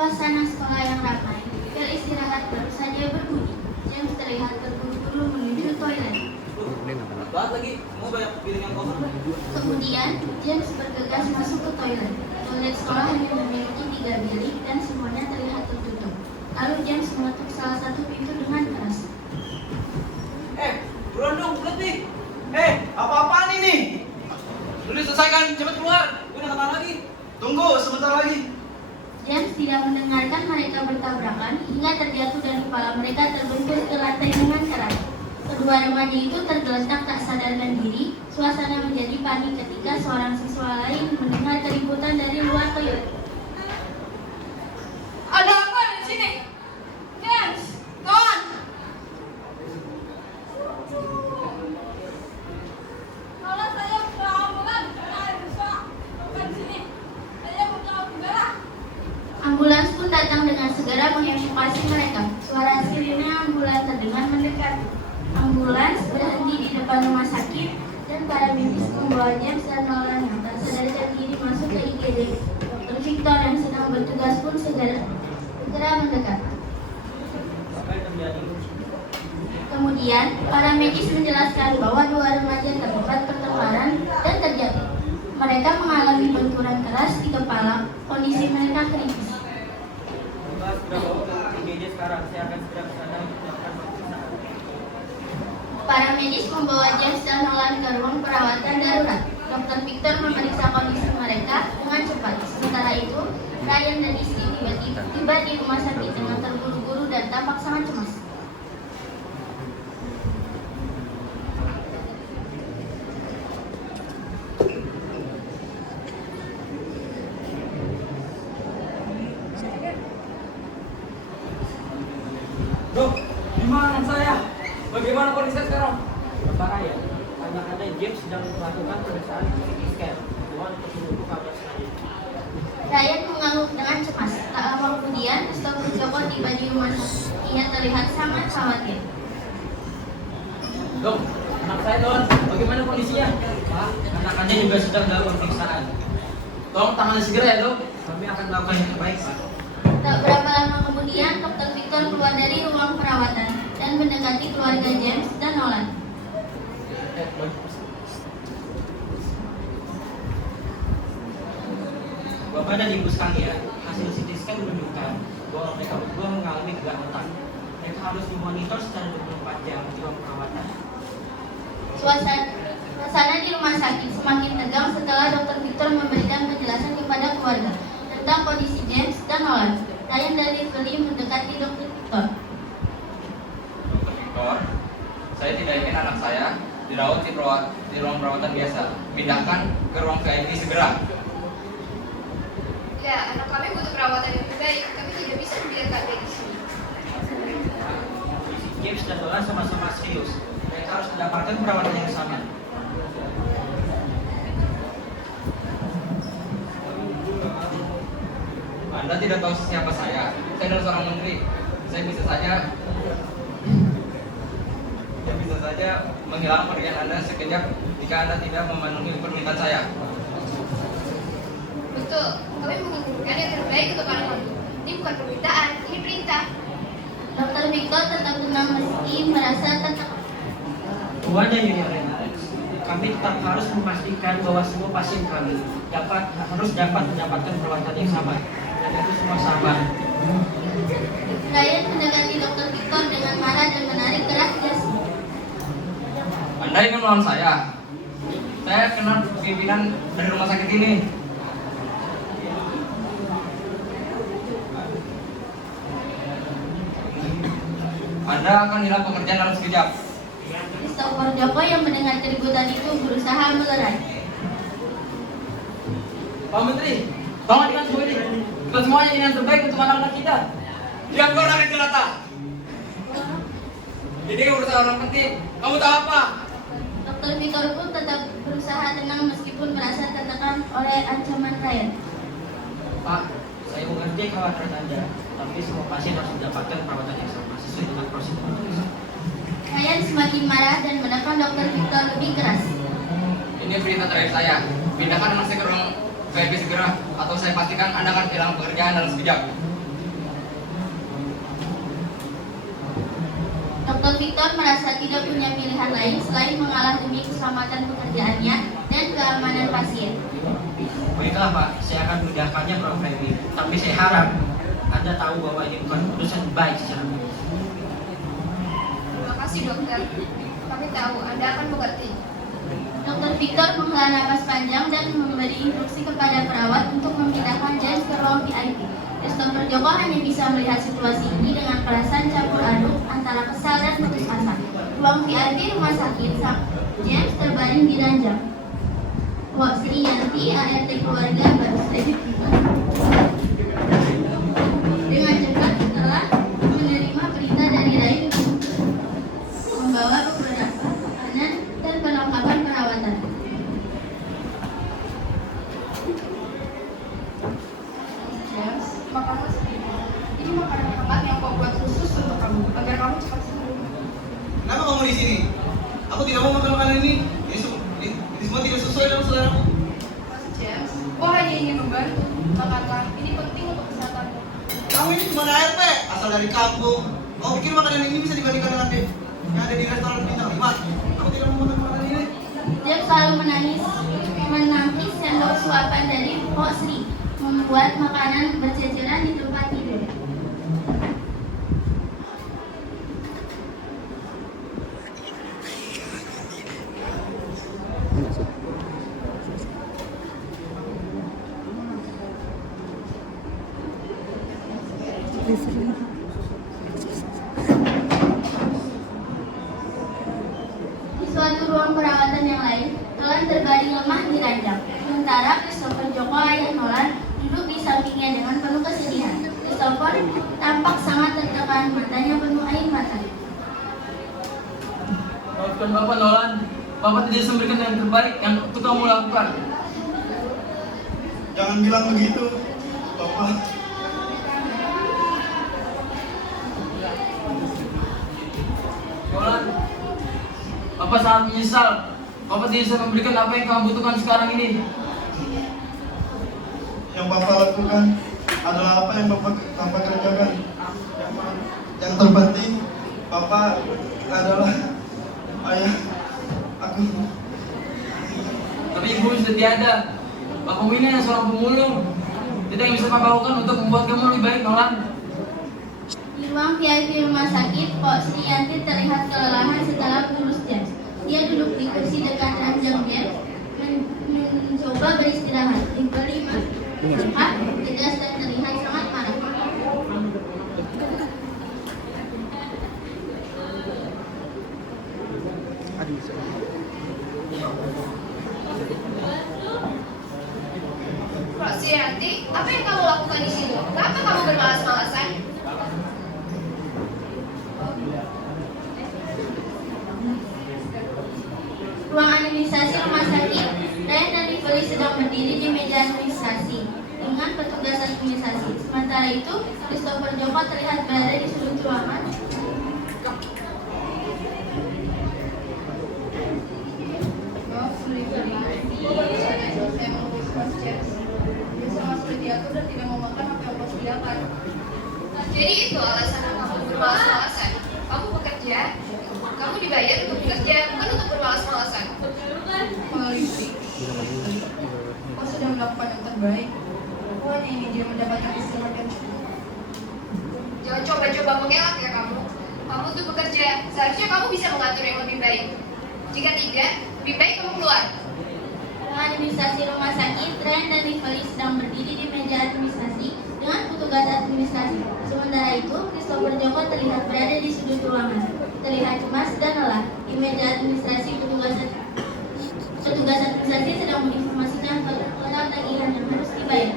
suasana sekolah yang ramai. Bel istirahat baru saja berbunyi. James terlihat terburu-buru menuju toilet. Banget lagi, mau banyak piring yang kotor. Kemudian, James bergegas masuk ke toilet. Toilet sekolah hanya memiliki 3 bilik dan semuanya terlihat tertutup. Lalu James mengetuk salah satu pintu dengan keras. Buruan dong, bulat nih. Apa-apaan ini? Udah selesaikan, cepet keluar. Gue udah kata lagi. Tunggu, sebentar lagi. James tidak mendengarkan mereka bertabrakan hingga terjatuh dan kepala mereka terbentur ke lantai dengan keras. Kedua remaja itu tergeletak tak sadarkan diri. Suasana menjadi panik ketika seorang siswa lain mendengar keributan dari luar toilet. Ada apa di sini? James, kawan. Kalau saya butuh ambulan, saya bisa bukan sini. Saya butuh ambulan. Ambulans pun datang dengan segera mengevakuasi mereka. Suara sirine ambulans terdengar mendekat. Ambulans berhenti di depan rumah sakit dan para medis membawa James dan Nolan yang tak sadarkan diri masuk ke IGD. Dr. Victor yang sedang bertugas pun segera mendekat. Kemudian, para medis menjelaskan bahwa 2 remaja terlibat pertengkaran dan terjatuh. Mereka mengalami benturan keras di kepala. Kondisi mereka kritis. Segera bawa ke IGD sekarang. Saya akan segera ke sana melakukan pemeriksaan. Para medis membawa James dan Nolan ke ruang perawatan darurat. Dr. Victor memeriksa kondisi mereka dengan cepat. Sementara itu, Ryan dan istri tiba di rumah sakit dengan terburu-buru dan tampak sangat cemas. Dok, gimana anak saya? Bagaimana kondisi saya sekarang? Parah ya. Tanda-tanda James sedang melakukan pemeriksaan CT scan. Mohon untuk menunggu kabar selanjutnya. Ryan mengangguk dengan cemas. Tak lama kemudian, Dr. Joko tiba di rumah sakit. Ia terlihat sangat khawatir. Dok, anak saya Don, bagaimana kondisinya? Pak, anak-anaknya juga sedang dalam pemeriksaan. Tolong tangani segera ya dok. Kami akan melakukan yang terbaik Pak. Tak berapa lama kemudian, Dr. Victor keluar dari ruang perawatan dan mendekati keluarga James dan Nolan. Bapak dan Ibu sekalian, hasil CT scan menunjukkan bahwa mereka berdua mengalami gegar otak. Mereka harus dimonitor secara 24 jam di ruang perawatan. Suasana di rumah sakit semakin tegang setelah Dr. Victor memberikan penjelasan kepada keluarga tentang kondisi James dan Nolan. Ryan dan Lively mendekati Dr. Victor. Dr. Victor, saya tidak ingin anak saya dirawat di ruang perawatan biasa. Pindahkan ke ruang VIP segera. Ya, anak kami butuh perawatan yang lebih baik. Kami tidak bisa membiarkan dia di sini. Kondisi James dan Nolan sama-sama serius. Mereka harus mendapatkan perawatan yang sama. Anda tidak tahu siapa saya. Saya adalah seorang menteri. Saya bisa saja menghilangkan pekerjaan Anda sekejap jika Anda tidak memenuhi permintaan saya. Betul, kami menginginkan yang terbaik untuk anak kami. Ini bukan permintaan, ini perintah. Dr. Victor tetap tenang meski merasa tertekan. Tuan dan Junior Alex, kami tetap harus memastikan bahwa semua pasien kami harus dapat mendapatkan perawatan yang sama. Dan itu semua sabar. Ryan mendekati Dr. Victor dengan marah dan menarik keras jasnya. Anda ingin melawan saya? Saya kenal pimpinan dari rumah sakit ini. Anda akan hilang pekerjaan dalam sekejap. Dr. Joko yang mendengar keributan itu berusaha melerai. Pak Menteri, tolong dengan semua ini. Kita semuanya ini yang terbaik untuk anak-anak kita. Diam kau rakyat jelata. Ini urusan orang penting. Kamu tahu apa? Dr. Victor pun tetap berusaha tenang meskipun merasa tertekan oleh ancaman Ryan. Pak, saya mengerti kekhawatiran Anda, tapi semua pasien harus mendapatkan perawatan yang sama sesuai dengan prosedur. Ryan semakin marah dan menekan Dr. Victor lebih keras. Ini perintah terakhir saya. Pindahkan anak saya ke ruang VIP segera, atau saya pastikan Anda akan kehilangan pekerjaan dalam sekejap. Dr. Victor merasa tidak punya pilihan lain selain mengalah demi keselamatan pekerjaannya dan keamanan pasien. Baiklah Pak, saya akan memindahkannya ke ruang VIP. Tapi saya harap Anda tahu bahwa ini bukan keputusan baik secara umum. Terima kasih dokter. Kami tahu Anda akan mengerti. Dr. Victor menghela napas panjang dan memberi instruksi kepada perawat untuk memindahkan James ke ruang VIP. Christopher Joko hanya bisa melihat situasi ini dengan perasaan campur aduk antara kesal dan putus asa. Ruang VIP rumah sakit, James terbaring di ranjang. Wak Sri Yanti, ART keluarga baru saja tiba. Dengan cepat setelah menerima berita dari Rai, membawa beberapa makanan dan perlengkapan perawatan. James, makanlah sedikit. Ini makanan hangat yang kau buat khusus untuk kamu, agar kamu cepat sembuh. Kenapa kamu di sini? Aku tidak mau makan makanan ini. Ini semua tidak sesuai dengan seleraku. Mas James, kau hanya ingin membantu. Makanlah, ini penting untuk kesehatanmu. Kamu ini cuma ART, asal dari kampung. Kau pikir makanan ini bisa dibandingkan dengan yang ada di restoran bintang 5? Aku tidak mau makan makanan ini. James selalu menangkis sendok suapan dari Wak Sri, membuat makanan berceceran di tempat tidur. Di suatu ruang perawatan yang lain, Nolan terbaring lemah di ranjang. Sementara Christopher Joko ayah Nolan duduk di sampingnya dengan penuh kesedihan. Christopher tampak sangat tertekan, matanya penuh air mata. Maafkan Bapak Nolan, Bapak tidak bisa memberikan yang terbaik yang untuk kamu lakukan. Jangan bilang begitu, Bapak. Nolan, Bapak sangat menyesal. Bapak tidak bisa memberikan apa yang kamu butuhkan sekarang ini. Yang Bapak lakukan adalah apa yang Bapak kerjakan. Yang terpenting, Bapak adalah ayah aku. Tapi ibu sudah tiada. Bapak ini hanya seorang pemulung. Tidak yang bisa Bapak lakukan untuk membuat kamu lebih baik, Nolan. Di ruang VIP rumah sakit, Pak Sri Yanti terlihat kelelahan setelah mengurus James. Dia duduk di kursi dekat ranjang James, mencoba beristirahat. Diberi mata tegas dan terlihat sangat marah. Pak Sianti, apa yang kamu lakukan di sini? Kenapa kamu bermalas-malasan? Ruang administrasi rumah sakit, Ryan dan Rivoli sedang berdiri di meja administrasi dengan petugas administrasi. Sementara itu, Christopher Joko terlihat berada di sudut ruangan. Maaf, sulit sekali. Saya mengurus Mas James. Dia sangat sulit diatur dan tidak mau makan apa yang Bos biarkan. Jadi itu alasan kamu bermalas-malasan. Kamu bekerja, kamu dibayar untuk bekerja, bukan untuk bermalas-malasan. Polisi, kau sudah melakukan yang terbaik. Aku hanya ingin dia mendapatkan istirahat yang cukup. Jangan coba-coba mengelak ya kamu. Kamu tuh bekerja, seharusnya kamu bisa mengatur yang lebih baik. Jika tidak, lebih baik kamu keluar. Ruang administrasi rumah sakit, Ryan dan Rivoli sedang berdiri di meja administrasi dengan petugas administrasi. Sementara itu, Christopher Joko terlihat berada di sudut ruangan, terlihat cemas dan lelah. Di meja administrasi, petugas administrasi sedang menginformasikan total tagihan yang harus dibayar.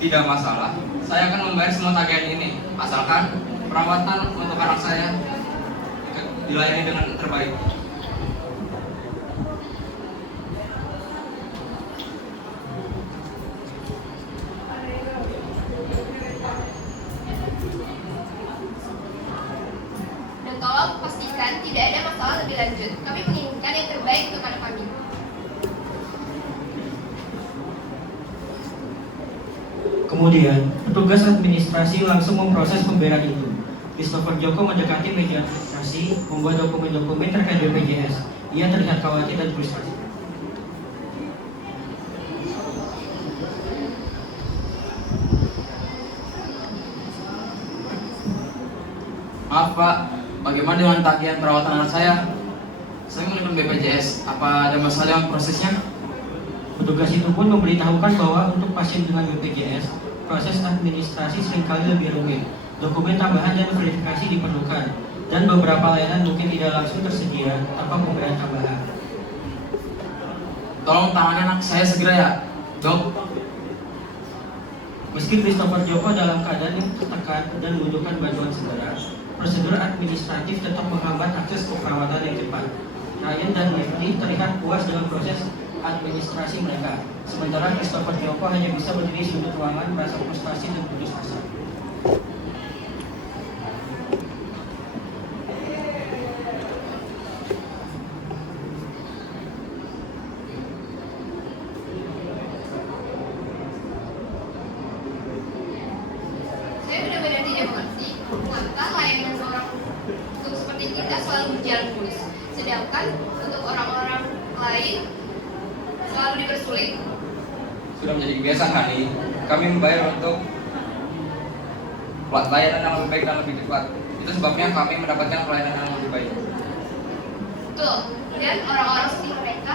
Tidak masalah, saya akan membayar semua tagihan ini, asalkan perawatan untuk anak saya dilayani dengan terbaik. Dan tolong pastikan tidak ada masalah lebih lanjut. Kami menginginkan yang terbaik untuk anak kami. Kemudian, petugas administrasi langsung memproses pembayaran itu. Christopher Joko mendekati meja administrasi, membuat dokumen-dokumen terkait BPJS. Ia terlihat khawatir dan frustasi. Maaf Pak, bagaimana dengan tagihan perawatan anak saya? Saya menggunakan BPJS, apa ada masalah dengan prosesnya? Petugas itu pun memberitahukan bahwa untuk pasien dengan BPJS, proses administrasi seringkali lebih rumit. Dokumen tambahan dan verifikasi diperlukan, dan beberapa layanan mungkin tidak langsung tersedia tanpa pembayaran tambahan. Tolong tangani anak saya segera ya, Dok. Meski Christopher Joko dalam keadaan yang tertekan dan membutuhkan bantuan segera, prosedur administratif tetap menghambat akses ke perawatan yang cepat. Ryan dan Lively terlihat puas dengan proses administrasi mereka, sementara Christopher Joko hanya bisa berdiri di sudut ruangan merasa frustasi dan putus asa. Saya benar-benar tidak mengerti mengapa layanan orang untuk seperti kita selalu berjalan mulus, sedangkan untuk orang-orang lain selalu dipersulit. Sudah menjadi kebiasaan Hani, kami membayar untuk layanan yang lebih baik dan lebih cepat. Itu sebabnya kami mendapatkan pelayanan yang lebih baik. Betul, dan orang-orang seperti mereka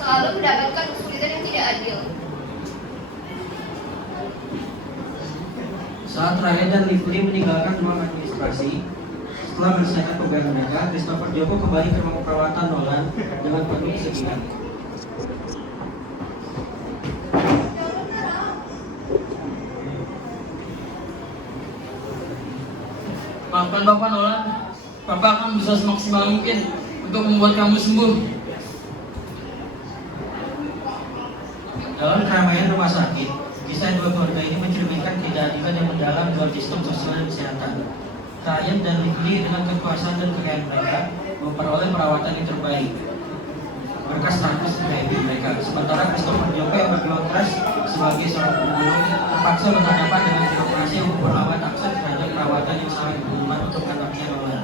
selalu mendapatkan kesulitan yang tidak adil. Saat Ryan dan Lively meninggalkan ruang administrasi, setelah menyelesaikan pembayaran mereka, Christopher Joko kembali ke ruang perawatan Nolan dengan penuh kesedihan. Maafkan Bapak Nolan, Bapak akan berusaha semaksimal mungkin untuk membuat kamu sembuh. Dalam keramaian rumah sakit, kisah dua keluarga ini mencerminkan ketidakadilan yang mendalam dalam sistem sosial dan kesehatan. Ryan dan Lively dengan kekuasaan dan kekayaan mereka memperoleh perawatan yang terbaik berkat status VIP mereka. Sementara Christopher Joko yang berjuang keras sebagai seorang pemulung terpaksa berhadapan dengan birokrasi yang memperlambat akses terhadap perawatan yang sangat berguna untuk anaknya Nolan.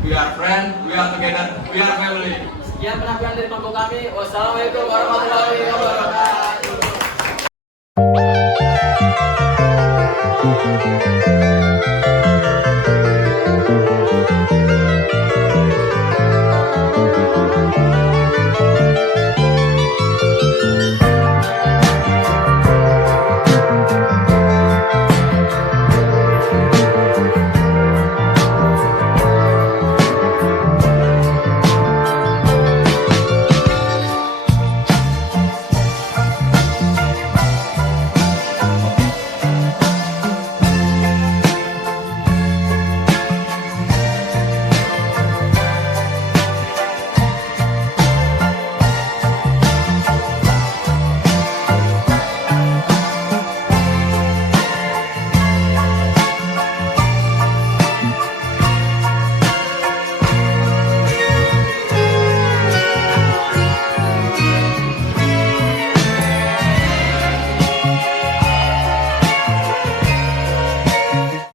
We are friends, we are together, we are family. Sekian penampilan dari kelompok kami. Wassalamualaikum warahmatullahi